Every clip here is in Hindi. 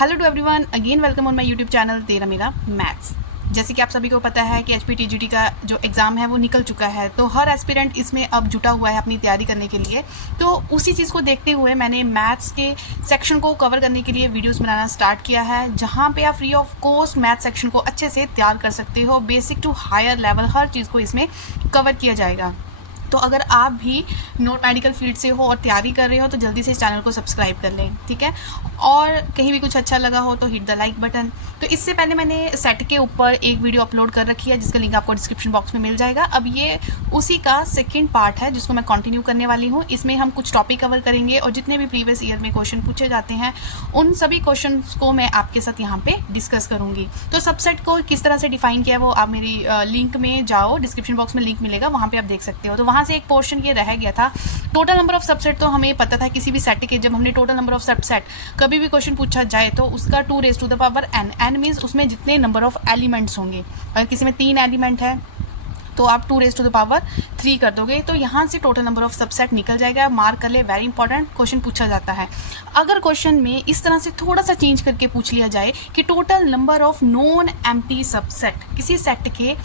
Hello to everyone, again welcome on my YouTube channel तेरा मेरा मैथ्स। जैसे कि आप सभी को पता है कि HPTGT का जो एग्ज़ाम है वो निकल चुका है, तो हर एस्पिरेंट इसमें अब जुटा हुआ है अपनी तैयारी करने के लिए। तो उसी चीज़ को देखते हुए मैंने मैथ्स के सेक्शन को कवर करने के लिए वीडियोस बनाना स्टार्ट किया है, जहाँ पे आप free of cost maths section को अच्छे से तैयार कर सकते हो। बेसिक टू हायर लेवल हर चीज़ को इसमें कवर किया जाएगा। तो अगर आप भी नॉन मेडिकल फील्ड से हो और तैयारी कर रहे हो तो जल्दी से इस चैनल को सब्सक्राइब कर लें, ठीक है। और कहीं भी कुछ अच्छा लगा हो तो हिट द लाइक बटन। तो इससे पहले मैंने सेट के ऊपर एक वीडियो अपलोड कर रखी है जिसका लिंक आपको डिस्क्रिप्शन बॉक्स में मिल जाएगा। अब ये उसी का सेकेंड पार्ट है जिसको मैं कंटिन्यू करने वाली हूँ। इसमें हम कुछ टॉपिक कवर करेंगे और जितने भी प्रीवियस ईयर में क्वेश्चन पूछे जाते हैं उन सभी क्वेश्चन को मैं आपके साथ यहाँ पे डिस्कस करूँगी। तो सबसेट को किस तरह से डिफाइन किया है वो आप मेरी लिंक में जाओ, डिस्क्रिप्शन बॉक्स में लिंक मिलेगा, वहाँ पर आप देख सकते हो। तो वहाँ से एक पोर्शन ये रह गया था, टोटल नंबर ऑफ सबसेट। तो हमें पता था किसी भी सेट के जब हमने टोटल नंबर ऑफ सबसेट कभी भी क्वेश्चन पूछा जाए तो उसका 2 raise to the power n। n means उसमें जितने नंबर ऑफ एलिमेंट्स होंगे। अगर किसी में 3 एलिमेंट है तो आप 2 रेज़ टू द पावर 3 कर दोगे, तो यहाँ से टोटल नंबर ऑफ सबसेट निकल जाएगा। मार्क कर ले, वेरी इंपॉर्टेंट क्वेश्चन पूछा जाता है। अगर क्वेश्चन में इस तरह से थोड़ा सा चेंज करके पूछ लिया जाए कि total number of non empty subset, किसी सेट के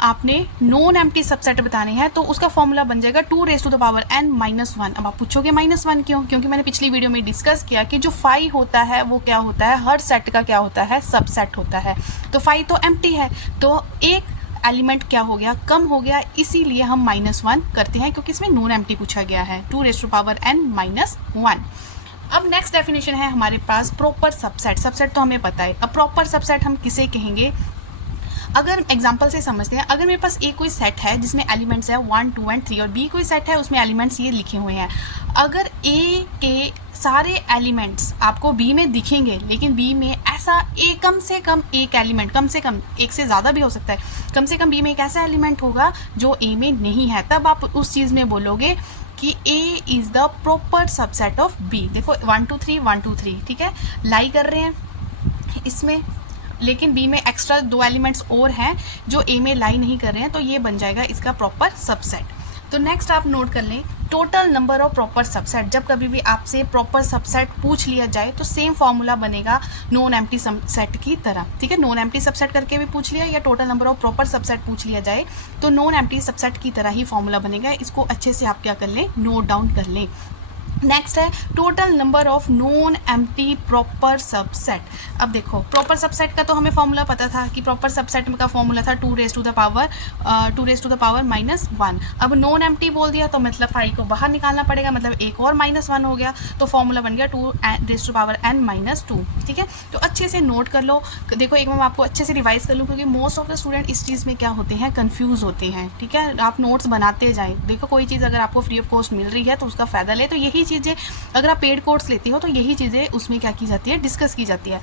आपने नॉन एम्प्टी सबसेट बताने हैं, तो उसका फॉर्मूला बन जाएगा 2 raise to the power n minus 1। अब आप पूछोगे माइनस 1 क्यों? क्योंकि मैंने पिछली वीडियो में डिस्कस किया कि जो फाई होता है वो क्या होता है, हर सेट का क्या होता है, सबसेट होता है। तो फाई तो एम्प्टी है, तो एक एलिमेंट क्या हो गया, कम हो गया, इसीलिए हम -1 करते हैं क्योंकि इसमें नॉन एम्प्टी पूछा गया है। 2 raise to power n minus 1। अब नेक्स्ट डेफिनेशन है हमारे पास प्रॉपर सबसेट। सबसेट तो हमें पता है, अब प्रॉपर सबसेट हम किसे कहेंगे? अगर एग्जांपल से समझते हैं, अगर मेरे पास एक कोई सेट है जिसमें एलिमेंट्स है 1, 2 एंड 3 और बी कोई सेट है उसमें एलिमेंट्स ये लिखे हुए हैं। अगर ए के सारे एलिमेंट्स आपको बी में दिखेंगे लेकिन बी में ऐसा कम से कम एक एलिमेंट, कम से कम एक से ज़्यादा भी हो सकता है, कम से कम बी में एक ऐसा एलिमेंट होगा जो ए में नहीं है, तब आप उस चीज़ में बोलोगे कि A is the proper subset of B. देखो 1 2 3 1 2 3, ठीक है, लाई कर रहे हैं इसमें, लेकिन बी में एक्स्ट्रा 2 एलिमेंट्स और हैं जो ए में लाई नहीं कर रहे हैं, तो ये बन जाएगा इसका प्रॉपर सबसेट। तो नेक्स्ट आप नोट कर लें, total number of proper subset. जब कभी भी आपसे प्रॉपर सबसेट पूछ लिया जाए तो सेम फॉर्मूला बनेगा नॉन एम्प्टी सबसेट की तरह, ठीक है। नॉन एम्प्टी सबसेट करके भी पूछ लिया या total number of proper subset पूछ लिया जाए तो नॉन एम्प्टी सबसेट की तरह ही फॉर्मूला बनेगा। इसको अच्छे से आप क्या कर लें, नोट डाउन कर लें। नेक्स्ट है total number of non empty proper subset. अब देखो प्रॉपर सबसेट का तो हमें फॉर्मूला पता था कि प्रॉपर सबसेट का फॉर्मूला था 2 raise to the power minus 1। अब नॉन एम्प्टी बोल दिया तो मतलब 5 को बाहर निकालना पड़ेगा, मतलब एक और -1 हो गया, तो फॉर्मूला बन गया 2 raise to power n minus 2, ठीक है। तो अच्छे से नोट कर लो। देखो एक मैं आपको अच्छे से रिवाइज कर लूँ क्योंकि मोस्ट ऑफ द स्टूडेंट इस चीज़ में क्या होते हैं, कन्फ्यूज़ होते हैं, ठीक है। आप नोट्स बनाते जाएँ। देखो कोई चीज़ अगर आपको फ्री ऑफ कॉस्ट मिल रही है तो उसका फ़ायदा ले। तो यही चीज़ें अगर आप पेड कोर्स लेते हो तो यही चीज़ें उसमें क्या की जाती है, डिस्कस की जाती है।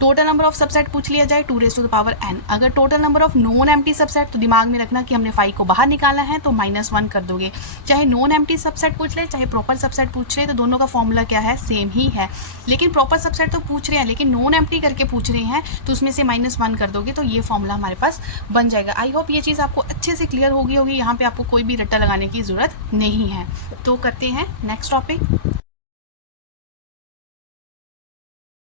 टोटल नंबर ऑफ सबसेट पूछ लिया जाए 2 raise to the power n। अगर total number of non empty subset, तो दिमाग में रखना कि हमने 5 को बाहर निकालना है तो -1 कर दोगे। चाहे नॉन एम्प्टी सबसेट पूछ ले चाहे प्रॉपर सबसेट पूछ ले, तो दोनों का फॉर्मूला क्या है, सेम ही है। लेकिन प्रॉपर सबसेट तो पूछ रहे हैं लेकिन नॉन एम्प्टी करके पूछ रहे हैं तो उसमें से -1 कर दोगे तो ये फॉर्मूला हमारे पास बन जाएगा। आई होप ये चीज़ आपको अच्छे से क्लियर होगी। यहाँ पर आपको कोई भी रट्टा लगाने की ज़रूरत नहीं है। तो करते हैं नेक्स्ट टॉपिक।